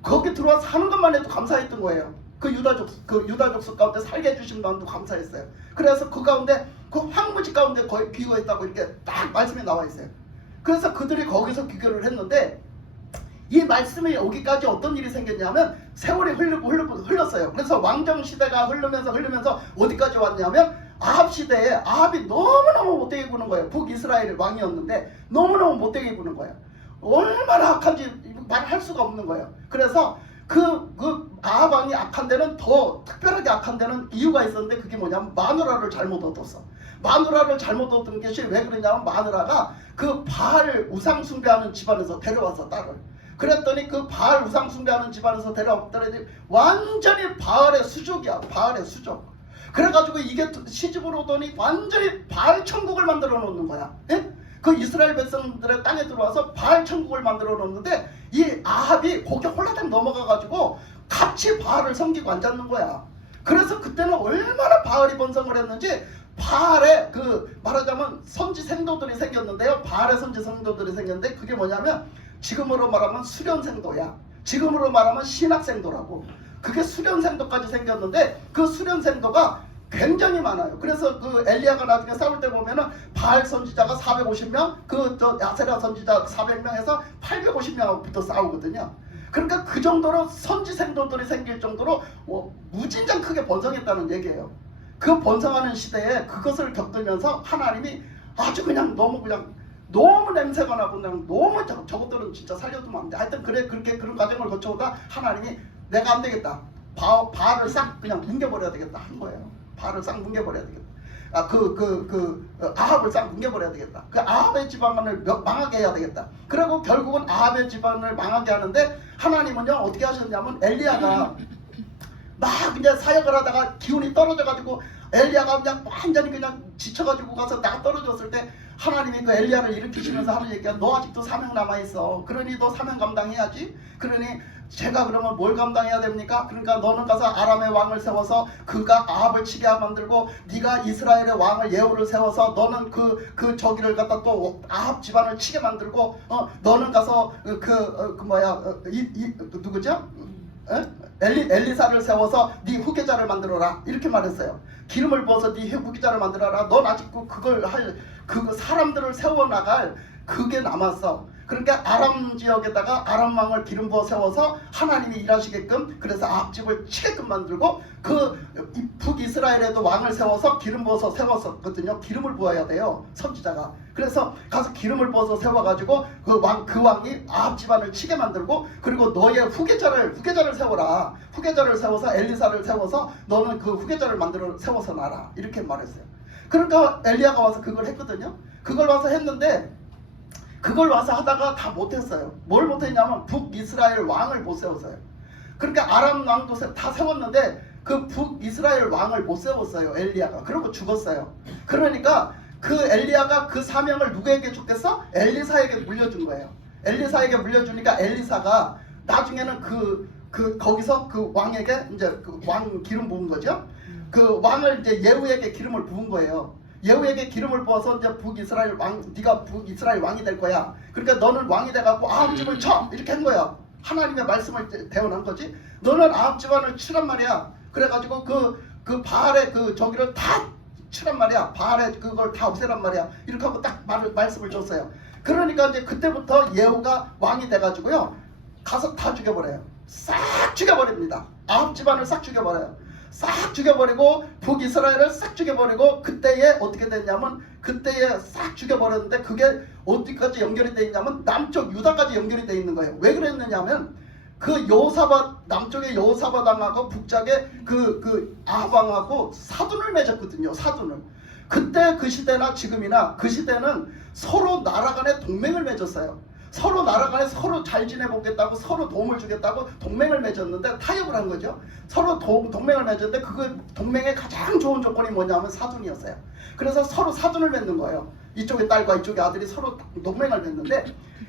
거기 들어와서 사는 것만 해도 감사했던 거예요. 그 유다족속 가운데 살게 해주신 마음도 감사했어요. 그래서 그 가운데 그 황무지 가운데 거의 귀거했다고 이렇게 딱 말씀이 나와 있어요. 그래서 그들이 거기서 귀결을 했는데, 이 말씀이 여기까지 어떤 일이 생겼냐면 세월이 흘렀어요. 그래서 왕정 시대가 흐르면서 어디까지 왔냐면 아합 시대에 아합이 너무너무 못되게 구는 거예요. 북이스라엘 왕이었는데 너무너무 못되게 구는 거예요. 얼마나 악한지 말할 수가 없는 거예요. 그래서 그 아합 왕이 악한 데는 더 특별하게 악한 데는 이유가 있었는데, 그게 뭐냐면 마누라를 잘못 얻었어. 마누라를 잘못 얻은 것이 왜 그러냐면, 마누라가 그 바알 우상 숭배하는 집안에서 데려와서 딸을. 그랬더니 그 바알 우상 숭배하는 집안에서 데려왔더니 완전히 바알의 수족이야. 바알의 수족. 그래가지고 이게 시집으로 오더니 완전히 바알 천국을 만들어 놓는 거야. 예? 그 이스라엘 백성들의 땅에 들어와서 바알 천국을 만들어 놓는데, 이 아합이 거기 홀라당 넘어가가지고 같이 바알을 섬기고 앉았는 거야. 그래서 그때는 얼마나 바알이 번성을 했는지, 바알의 말하자면 선지 생도들이 생겼는데요. 바알의 선지 생도들이 생겼는데, 그게 뭐냐면 지금으로 말하면 수련생도야. 지금으로 말하면 신학생도라고. 그게 수련생도까지 생겼는데, 그 수련생도가 굉장히 많아요. 그래서 그 엘리야가 나중에 싸울 때 보면은 바알 선지자가 450명, 야세라 선지자 400명에서 850명부터 싸우거든요. 그러니까 그 정도로 선지생도들이 생길 정도로 무진장 크게 번성했다는 얘기예요. 그 번성하는 시대에 그것을 겪으면서 하나님이 아주 너무 냄새가 나고 너무 저것들은 진짜 살려두면 안 돼. 하여튼 그렇게 그런 과정을 거쳐오다 하나님이 내가 안 되겠다. 바알을 싹 그냥 뭉개버려야 되겠다 한 거예요. 바알을 싹 뭉개버려야 되겠다. 아합을 싹 뭉개버려야 되겠다. 그 아합의 집안을 망하게 해야 되겠다. 그리고 결국은 아합의 집안을 망하게 하는데, 하나님은요 어떻게 하셨냐면, 엘리야가 막 이제 사역을 하다가 기운이 떨어져가지고 엘리야가 그냥 완전히 그냥 지쳐가지고 가서 딱 떨어졌을 때 하나님이 그 엘리야를 일으키시면서 하는 얘기가 너 아직도 사명 남아있어. 그러니 너 사명 감당해야지. 그러니 제가 그러면 뭘 감당해야 됩니까? 그러니까 너는 가서 아람의 왕을 세워서 그가 아합을 치게 만들고 네가 이스라엘의 왕을 예후를 세워서 너는 그 저기를 갖다 또 아합 집안을 치게 만들고 너는 가서 누구죠? 엘리사를 세워서 네 후계자를 만들어라 이렇게 말했어요. 기름을 부어서 네 후계자를 만들어라. 넌 아직 그걸 할 그 사람들을 세워나갈 그게 남았어. 그러니까 아람 지역에다가 아람 왕을 기름 부어 세워서 하나님이 일하시게끔 그래서 아합 집을 치게끔 만들고 그 북이스라엘에도 왕을 세워서 기름 부어서 세웠었거든요. 기름을 부어야 돼요, 선지자가. 그래서 가서 기름을 부어서 세워가지고 그 왕이 아합 집안을 치게 만들고 그리고 너의 후계자를 세워라. 후계자를 세워서 엘리사를 세워서 너는 그 후계자를 만들어 세워서 놔라 이렇게 말했어요. 그러니까 엘리야가 와서 그걸 했거든요. 그걸 와서 했는데 그걸 와서 하다가 다 못했어요. 뭘 못했냐면 북이스라엘 왕을 못 세웠어요. 그러니까 아람 왕도 다 세웠는데 그 북이스라엘 왕을 못 세웠어요. 엘리야가. 그러고 죽었어요. 그러니까 그 엘리야가 그 사명을 누구에게 줬겠어? 엘리사에게 물려준 거예요. 엘리사에게 물려주니까 엘리사가 나중에는 거기서 그 왕에게 이제 그 왕 기름 부은 거죠. 그 왕을 이제 예후에게 기름을 부은 거예요. 예후에게 기름을 부어서 이제 북이스라엘 왕, 네가 북이스라엘 왕이 될 거야. 그러니까 너는 왕이 돼갖고 아합 집을 쳐 이렇게 한 거야. 하나님의 말씀을 대언한 거지. 너는 아합 집안을 치란 말이야. 그래가지고 그 바알의 그 저기를 다 치란 말이야. 바알의 그걸 다 없애란 말이야. 이렇게 하고 딱 말씀을 줬어요. 그러니까 이제 그때부터 예후가 왕이 돼가지고요. 가서 다 죽여버려요. 싹 죽여버립니다. 아합 집안을 싹 죽여버려요. 싹 죽여버리고 북이스라엘을 싹 죽여버리고 그때에 어떻게 됐냐면 그때에 싹 죽여버렸는데 그게 어디까지 연결이 돼 있냐면 남쪽 유다까지 연결이 돼 있는 거예요. 왜 그랬느냐면 그 여호사밧 남쪽의 여호사밧 왕하고 북쪽의 그 아합 왕하고 사돈을 맺었거든요. 사돈을. 그때 그 시대나 지금이나 그 시대는 서로 나라 간에 동맹을 맺었어요. 서로 나라 간에 서로 잘 지내보겠다고 서로 도움을 주겠다고 동맹을 맺었는데 타협을 한 거죠. 서로 동맹을 맺었는데 그 동맹의 가장 좋은 조건이 뭐냐면 사돈이었어요. 그래서 서로 사돈을 맺는 거예요. 이쪽의 딸과 이쪽의 아들이 서로 동맹을 맺는데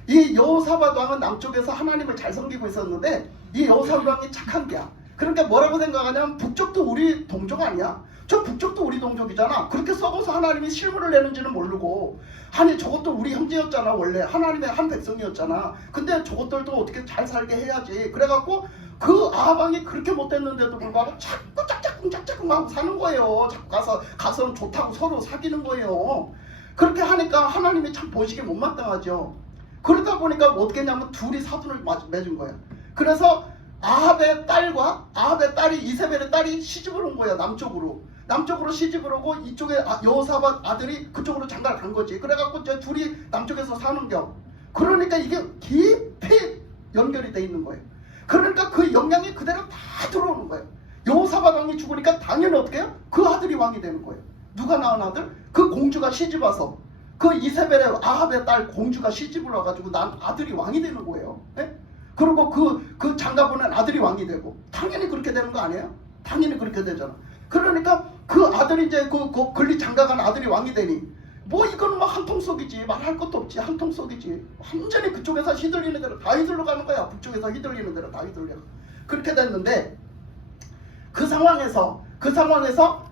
이 여호사밧 왕은 남쪽에서 하나님을 잘 섬기고 있었는데 이 여호사밧 왕이 착한 게야. 그러니까 뭐라고 생각하냐면 북쪽도 우리 동족 아니야? 저 북쪽도 우리 동족이잖아. 그렇게 썩어서 하나님이 실물을 내는지는 모르고 아니 저것도 우리 형제였잖아. 원래 하나님의 한 백성이었잖아. 근데 저것들도 어떻게 잘 살게 해야지. 그래갖고 그 아합 왕이 그렇게 못됐는데도 불구하고 자꾸 짝짝꿍 하고 사는 거예요. 자꾸 가서는 좋다고 서로 사귀는 거예요. 그렇게 하니까 하나님이 참 보시기에 못마땅하죠. 그러다 보니까 어떻게 했냐면 둘이 사돈을 맺은 거예요. 그래서 아합의 딸이 이세벨의 딸이 시집을 온 거야. 남쪽으로 시집을 오고 이쪽에 여호사밧 아들이 그쪽으로 장가를 간 거지. 그래갖고 이제 둘이 남쪽에서 사는 겨. 그러니까 이게 깊이 연결이 돼 있는 거예요. 그러니까 그 영향이 그대로 다 들어오는 거예요. 여호사밧 왕이 죽으니까 당연히 어떻게 해요? 그 아들이 왕이 되는 거예요. 누가 낳은 아들? 그 공주가 시집 와서 그 이세벨의 아합의 딸 공주가 시집을 와가지고 난 아들이 왕이 되는 거예요. 네? 그리고 그 장가보낸 아들이 왕이 되고 당연히 그렇게 되는 거 아니에요? 당연히 그렇게 되잖아. 그러니까 그 아들이 이제 그 권리 장가간 아들이 왕이 되니 뭐 이거는 뭐 한통속이지. 말할 것도 없지. 한통속이지. 완전히 그쪽에서 휘둘리는 대로 다 휘둘러 가는 거야. 북쪽에서 휘둘리는 대로 다 휘둘려. 그렇게 됐는데 그 상황에서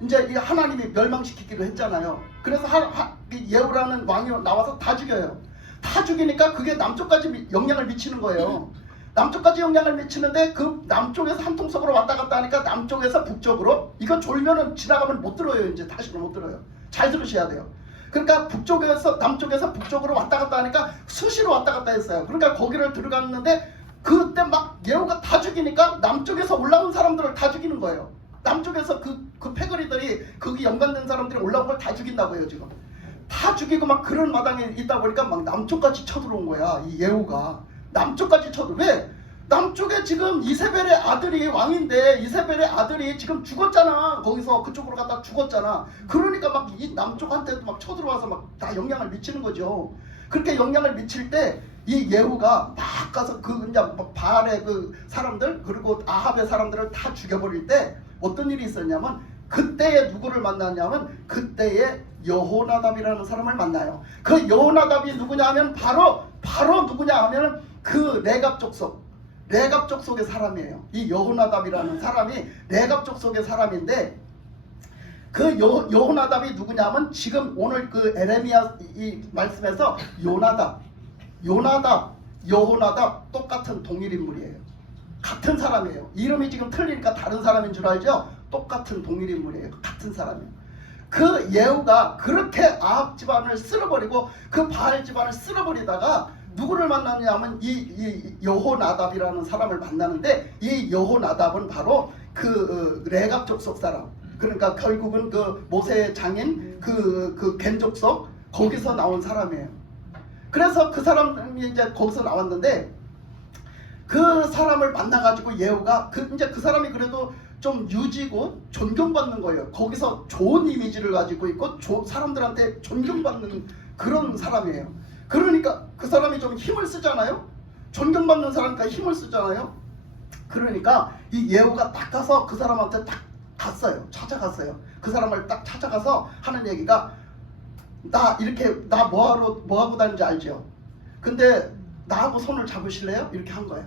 이제 하나님이 멸망시키기로 했잖아요. 그래서 예후라는 왕이 나와서 다 죽여요. 다 죽이니까 그게 남쪽까지 영향을 미치는 거예요. 남쪽까지 영향을 미치는데 그 남쪽에서 한통속으로 왔다 갔다 하니까 남쪽에서 북쪽으로 이거 졸면은 지나가면 못 들어요. 이제 다시는 못 들어요. 잘 들으셔야 돼요. 그러니까 남쪽에서 북쪽으로 왔다 갔다 하니까 수시로 왔다 갔다 했어요. 그러니까 거기를 들어갔는데 그때 막 예후가 다 죽이니까 남쪽에서 올라온 사람들을 다 죽이는 거예요. 남쪽에서 그 패거리들이 거기 연관된 사람들이 올라온 걸 다 죽인다고요. 지금 다 죽이고 막 그런 마당에 있다 보니까 막 남쪽까지 쳐들어온 거야. 이 예후가 남쪽까지 왜? 남쪽에 지금 이세벨의 아들이 왕인데 이세벨의 아들이 지금 죽었잖아. 거기서 그쪽으로 갔다 죽었잖아. 그러니까 막 이 남쪽한테도 막 쳐들어와서 막 다 영향을 미치는 거죠. 그렇게 영향을 미칠 때 이 예후가 막 가서 이제 바알의 그 사람들 그리고 아합의 사람들을 다 죽여버릴 때 어떤 일이 있었냐면 그때에 누구를 만났냐면 그때에 여호나답이라는 사람을 만나요. 그 여호나답이 누구냐 하면 바로 누구냐 하면 그 레갑 족속의 사람이에요. 이 여호나답이라는 사람이 레갑 족속의 사람인데, 그 여호나답이 누구냐면 지금 오늘 그 에레미야 이 말씀에서 여호나답 똑같은 동일 인물이에요. 같은 사람이에요. 이름이 지금 틀리니까 다른 사람인 줄 알죠? 똑같은 동일 인물이에요. 같은 사람이에요. 그 예후가 그렇게 아합 집안을 쓸어버리고 그 바알 집안을 쓸어버리다가 누구를 만났냐면 이 여호나답이라는 사람을 만나는데, 이 여호나답은 바로 그 레갑 족속 사람, 그러니까 결국은 그 모세의 장인 그 겐족속 거기서 나온 사람이에요. 그래서 그 사람이 이제 거기서 나왔는데, 그 사람을 만나가지고 예후가 이제 그 사람이 그래도 좀 유지고 존경받는 거예요. 거기서 좋은 이미지를 가지고 있고 사람들한테 존경받는 그런 사람이에요. 그러니까 그 사람이 좀 힘을 쓰잖아요. 존경받는 사람이니까 힘을 쓰잖아요. 그러니까 이 예후가 딱 가서 그 사람한테 딱 갔어요. 찾아갔어요. 그 사람을 딱 찾아가서 하는 얘기가, 나 뭐하고 다니는지 알죠? 근데 나하고 손을 잡으실래요? 이렇게 한 거예요.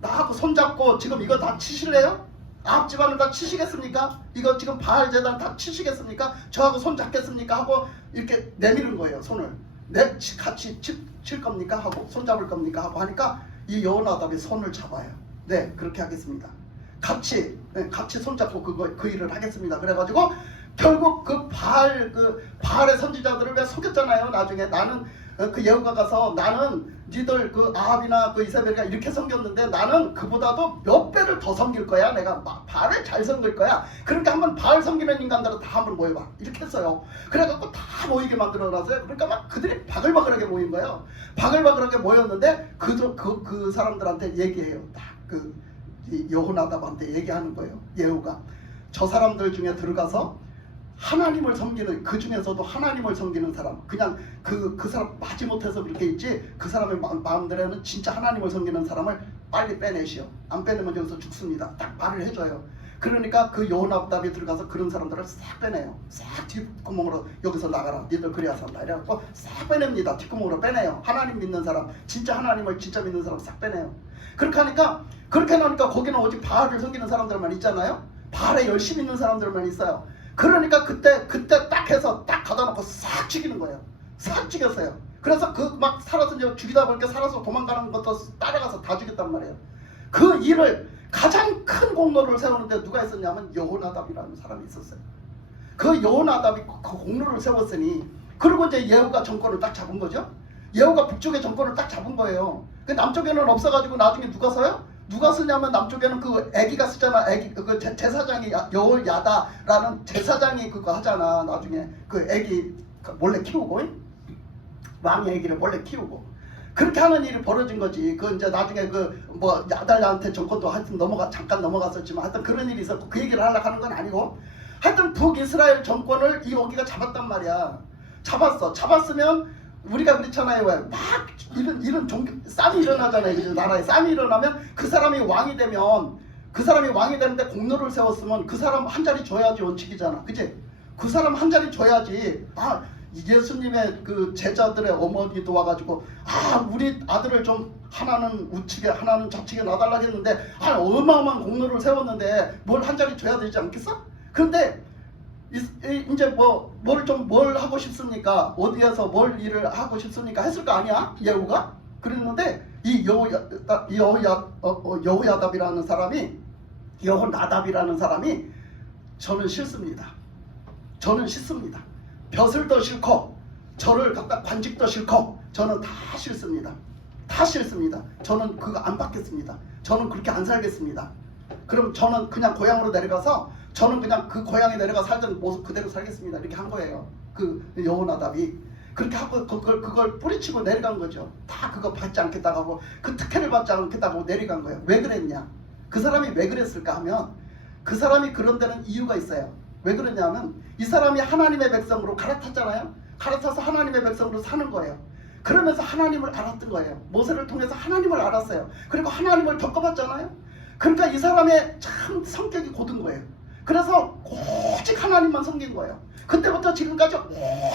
나하고 손 잡고 지금 이거 다 치실래요? 아합 집안을 다 치시겠습니까? 이거 지금 바알 제단 다 치시겠습니까? 저하고 손 잡겠습니까? 하고 이렇게 내미는 거예요. 손을. 같이 칠 겁니까? 하고 손 잡을 겁니까? 하고 하니까 이 여호나답이 손을 잡아요. 네, 그렇게 하겠습니다. 같이 손잡고 그 일을 하겠습니다. 그래가지고 결국 그 바알의 선지자들을 왜 속였잖아요. 나중에 나는 그 예후가 가서, 나는 니들 그 아합이나 그 이세벨이가 이렇게 섬겼는데 나는 그보다도 몇 배를 더 섬길 거야. 내가 바알을 잘 섬길 거야. 그러니까 한번 바알 섬기는 인간들은 다 한번 모여봐. 이렇게 했어요. 그래갖고 다 모이게 만들어놨어요. 그러니까 막 그들이 바글바글하게 모인 거예요. 바글바글하게 모였는데 그 사람들한테 얘기해요. 여호나답한테 얘기하는 거예요. 예후가 저 사람들 중에 들어가서 하나님을 섬기는, 그 중에서도 하나님을 섬기는 사람, 그냥 그 사람 마지못해서 그렇게 있지, 그 사람의 마음대로는 진짜 하나님을 섬기는 사람을 빨리 빼내시오. 안 빼내면 여기서 죽습니다. 딱 말을 해줘요. 그러니까 그 여호나답이 들어가서 그런 사람들을 싹 빼내요. 싹 뒷구멍으로, 여기서 나가라, 니들 그래야 산다 이래갖고 싹 빼냅니다. 뒷구멍으로 빼내요. 하나님 믿는 사람, 진짜 하나님을 진짜 믿는 사람 싹 빼내요. 그렇게 하니까 거기는 오직 바알을 섬기는 사람들만 있잖아요. 바알에 열심히 있는 사람들만 있어요. 그러니까 그때 딱 해서 딱 가다 놓고 싹 죽이는 거예요. 싹 죽였어요. 그래서 막 살아서 이제 죽이다 보니까 살아서 도망가는 것도 따라가서 다 죽였단 말이에요. 그 일을 가장 큰 공로를 세우는데 누가 있었냐면 여호나답이라는 사람이 있었어요. 그 여호나답이 그 공로를 세웠으니, 그리고 이제 예후가 정권을 딱 잡은 거죠. 예후가 북쪽의 정권을 딱 잡은 거예요. 그 남쪽에는 없어가지고 나중에 누가 서요? 누가 쓰냐면 남쪽에는 그 애기가 쓰잖아. 그 제사장이 여홀야다라는 제사장이 그거 하잖아. 나중에 그 애기 몰래 키우고, 왕의 애기를 몰래 키우고, 그렇게 하는 일이 벌어진 거지. 그 이제 나중에 야달한테 정권도 하여튼 잠깐 넘어갔었지만 하여튼 그런 일이 있었고, 그 얘기를 하려고 하는 건 아니고, 하여튼 북이스라엘 정권을 이 여기가 잡았단 말이야. 잡았으면 우리가 그렇잖아요. 왜 막 이런 쌈이 일어나잖아요. 이제 나라에 쌈이 일어나면 그 사람이 왕이 되는데 공로를 세웠으면 그 사람 한 자리 줘야지 원칙이잖아. 그치? 그 사람 한 자리 줘야지. 예수님의 그 제자들의 어머니도 와가지고 우리 아들을 좀 하나는 우측에 하나는 좌측에 놔달라고 했는데 어마어마한 공로를 세웠는데 뭘 한 자리 줘야 되지 않겠어? 그런데 이제 뭘 하고 싶습니까? 어디에서 뭘 일을 하고 싶습니까? 했을 거 아니야? 예후가? 그랬는데 이 여호야답이라는 사람이, 여호나답이라는 사람이 저는 싫습니다. 벼슬도 싫고 저를 갖다 관직도 싫고 저는 다 싫습니다. 저는 그거 안 받겠습니다. 저는 그렇게 안 살겠습니다. 그럼 저는 그냥 고향으로 내려가서 저는 그냥 그 고향에 내려가 살던 모습 그대로 살겠습니다. 이렇게 한 거예요. 그 여호나답이 그렇게 하고 그걸 뿌리치고 내려간 거죠. 다 그거 받지 않겠다고 하고 그 특혜를 받지 않겠다고 내려간 거예요. 왜 그랬냐? 그 사람이 왜 그랬을까 하면, 그 사람이 그런 데는 이유가 있어요. 왜 그러냐면 이 사람이 하나님의 백성으로 갈아탔잖아요. 갈아타서 하나님의 백성으로 사는 거예요. 그러면서 하나님을 알았던 거예요. 모세를 통해서 하나님을 알았어요. 그리고 하나님을 겪어봤잖아요. 그러니까 이 사람의 참 성격이 고든 거예요. 그래서 오직 하나님만 섬긴 거예요. 그때부터 지금까지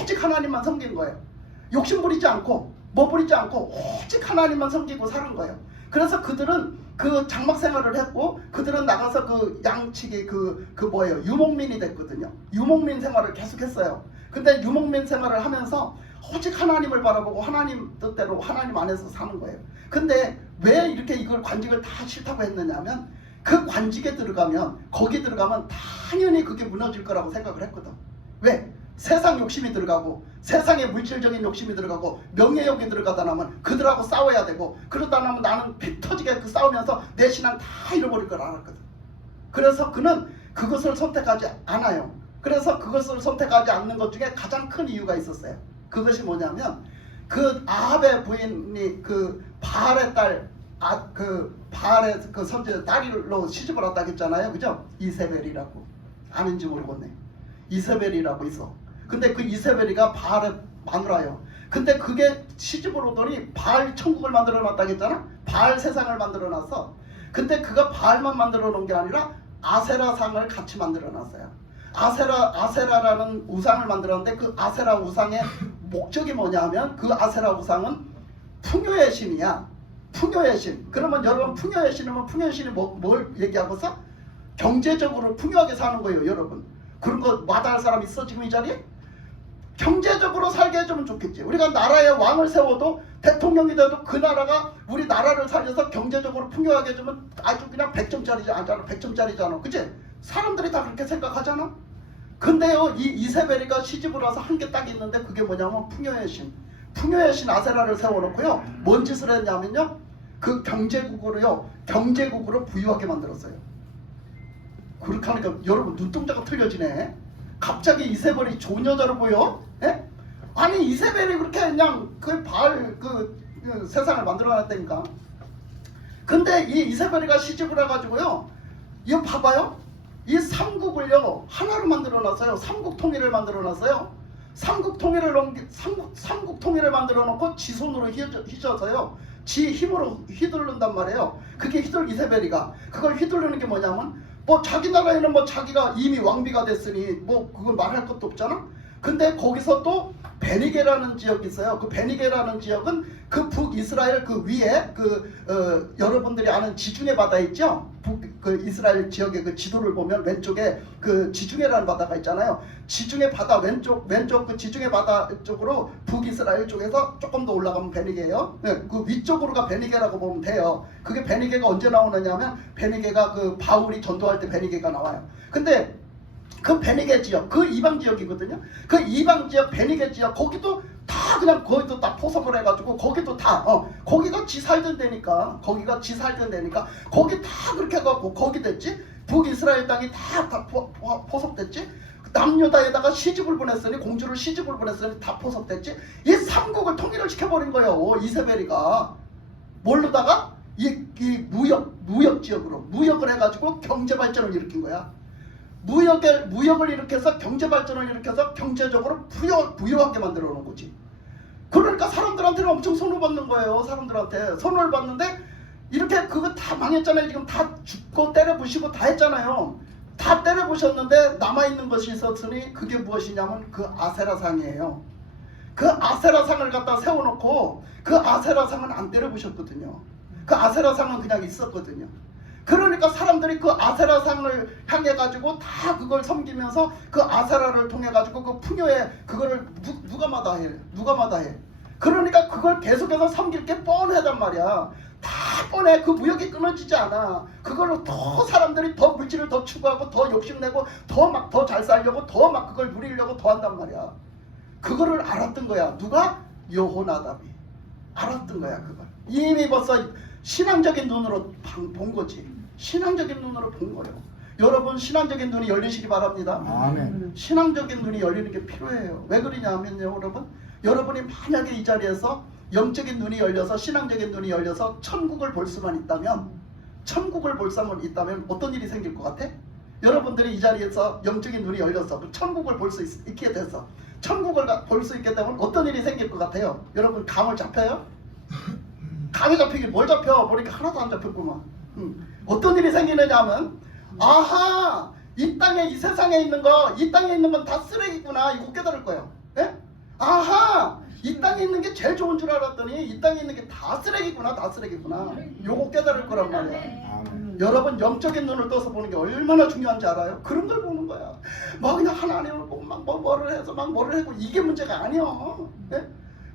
오직 하나님만 섬긴 거예요. 욕심 부리지 않고 뭐 부리지 않고 오직 하나님만 섬기고 사는 거예요. 그래서 그들은 그 장막 생활을 했고 그들은 나가서 그 양치기 그 뭐예요, 유목민이 됐거든요. 유목민 생활을 계속했어요. 근데 유목민 생활을 하면서 오직 하나님을 바라보고 하나님 뜻대로 하나님 안에서 사는 거예요. 근데 왜 이렇게 이걸 관직을 다 싫다고 했느냐면 그 관직에 들어가면 거기 들어가면 당연히 그게 무너질 거라고 생각을 했거든. 왜? 세상 욕심이 들어가고 세상의 물질적인 욕심이 들어가고 명예욕이 들어가다 나면 그들하고 싸워야 되고 그러다 나면 나는 피 터지게 그 싸우면서 내 신앙 다 잃어버릴 걸 알았거든. 그래서 그는 그것을 선택하지 않아요. 그래서 그것을 선택하지 않는 것 중에 가장 큰 이유가 있었어요. 그것이 뭐냐면 그 아합의 부인이 그 바알의 딸 그 바알의 그 선지자 딸로 시집을 왔다고 했잖아요. 그죠? 이세벨이라고. 아는지 모르겠네. 이세벨이라고 있어. 근데 그 이세벨이가 바알의 마누라예요. 근데 그게 시집을 오더니 바알 천국을 만들어 놨다고 했잖아. 바알 세상을 만들어 놨어. 근데 그가 바알만 만들어 놓은 게 아니라 아세라 상을 같이 만들어 놨어요. 아세라라는 우상을 만들었는데 그 아세라 우상의 목적이 뭐냐면 그 아세라 우상은 풍요의 신이야. 풍요의 신. 그러면 여러분 풍요의 신이면 풍요의 신이 뭘 얘기하고서? 경제적으로 풍요하게 사는 거예요, 여러분. 그런 거 마다할 사람 있어 지금 이 자리에? 경제적으로 살게 해주면 좋겠지. 우리가 나라의 왕을 세워도 대통령이 돼도 그 나라가 우리 나라를 살려서 경제적으로 풍요하게 해주면 아주 그냥 100점짜리잖아. 그치? 사람들이 다 그렇게 생각하잖아. 근데요, 이 이세벨이가 시집을 와서 한 게 딱 있는데 그게 뭐냐면 풍요의 신. 풍요의 신 아세라를 세워놓고요. 뭔 짓을 했냐면요. 그 경제국으로 부유하게 만들었어요. 그렇게 하니까 여러분 눈동자가 틀려지네. 갑자기 이세벨이 좋은 여자로 보여? 예? 아니 이세벨이 그렇게 그냥 그 바알 그 세상을 만들어놨다니까. 근데 이 이세벨이가 시집을 해가지고요. 이거 봐봐요. 이 삼국을요 하나로 만들어놨어요. 삼국 통일을 만들어놨어요. 삼국 통일을 만들어놓고 지 손으로 휘저어서요. 지 힘으로 휘두른단 말이에요. 그게 이세벨이가 그걸 휘두르는 게 뭐냐면 뭐 자기 나라에는 뭐 자기가 이미 왕비가 됐으니 뭐 그건 말할 것도 없잖아. 근데 거기서 또 베니게라는 지역이 있어요. 그 베니게라는 지역은 그 북이스라엘 그 위에 여러분들이 아는 지중해 바다 있죠? 그 이스라엘 지역의 그 지도를 보면 왼쪽에 그 지중해라는 바다가 있잖아요. 지중해 바다 왼쪽 그 지중해 바다 쪽으로 북이스라엘 쪽에서 조금 더 올라가면 베니게예요. 네, 그 위쪽으로가 베니게라고 보면 돼요. 그게 베니게가 언제 나오느냐면 베니게가 그 바울이 전도할 때 베니게가 나와요. 근데 그 베니게 지역, 그 이방 지역이거든요. 그 이방 지역, 베니게 지역, 거기도 다 그냥 거기도 다 포섭을 해가지고 거기도 다 거기가 지 살던 데니까 거기 다 그렇게 해갖고 거기 됐지. 북이스라엘 땅이 다 포섭됐지. 남유다에다가 시집을 보냈으니 공주를 시집을 보냈으니 다 포섭됐지. 이 삼국을 통일을 시켜버린 거예요. 이세벨이가 뭘로다가 이 무역 지역으로 무역을 해가지고 경제 발전을 일으킨 거야. 무역을 일으켜서 경제 발전을 일으켜서 경제적으로 부유하게 만들어 놓은 거지. 그러니까 사람들한테는 엄청 손을 받는 거예요. 사람들한테 손을 받는데 이렇게 그거 다 망했잖아요. 지금 다 죽고 때려 부시고 다 했잖아요. 다 때려 부셨는데 남아있는 것이 있었으니 그게 무엇이냐면 그 아세라상이에요. 그 아세라상을 갖다 세워놓고 그 아세라상은 안 때려 부셨거든요. 그 아세라상은 그냥 있었거든요. 그러니까 사람들이 그 아세라상을 향해 가지고 다 그걸 섬기면서 그 아세라를 통해 가지고 그 풍요에 그거를 누가 마다해. 그러니까 그걸 계속해서 섬길 게 뻔하단 말이야. 다 뻔해. 그 무역이 끊어지지 않아. 그걸로 더 사람들이 더 물질을 더 추구하고 더 욕심내고 더 잘 살려고 더 막 그걸 누리려고 더 한단 말이야. 그거를 알았던 거야. 누가? 여호나답이 알았던 거야. 그걸 이미 벌써 신앙적인 눈으로 본 거지. 신앙적인 눈으로 본 거예요. 여러분 신앙적인 눈이 열리시기 바랍니다. 아멘. 신앙적인 눈이 열리는 게 필요해요. 왜 그러냐면요, 여러분이 만약에 이 자리에서 영적인 눈이 열려서 신앙적인 눈이 열려서 천국을 볼 수만 있다면 어떤 일이 생길 것 같아? 여러분들이 이 자리에서 영적인 눈이 열려서 그 천국을 볼 수 있게 돼서 천국을 볼 수 있게 되면 어떤 일이 생길 것 같아요? 여러분 감을 잡혀요? 감이 잡히길 뭘 잡혀? 보니까 하나도 안 잡혔구만. 어떤 일이 생기느냐 하면 아하 이 땅에 이 세상에 있는 거, 이 땅에 있는 건 다 쓰레기구나 이거 깨달을 거예요. 예? 아하, 이 땅에 있는 게 제일 좋은 줄 알았더니 이 땅에 있는 게 다 쓰레기구나, 다 쓰레기구나. 요거 깨달을 거란 말이야. 여러분 영적인 눈을 떠서 보는 게 얼마나 중요한지 알아요? 그런 걸 보는 거야. 뭐 그냥 하나님을 보고 막 뭐를 해서 막 뭐를 하고 이게 문제가 아니야. 예?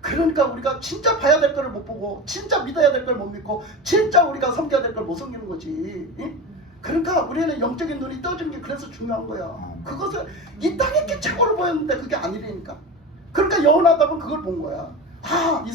그러니까 우리가 진짜 봐야 될 거를 못 보고 진짜 믿어야 될 걸 못 믿고 진짜 우리가 섬겨야 될 걸 못 섬기는 거지. 예? 그러니까 우리는 영적인 눈이 떠지는 게 그래서 중요한 거야. 그것을 이 땅에 게 최고로 보였는데 그게 아니라니까. 그러니까 영원하다면 그걸 본 거야. 아, 이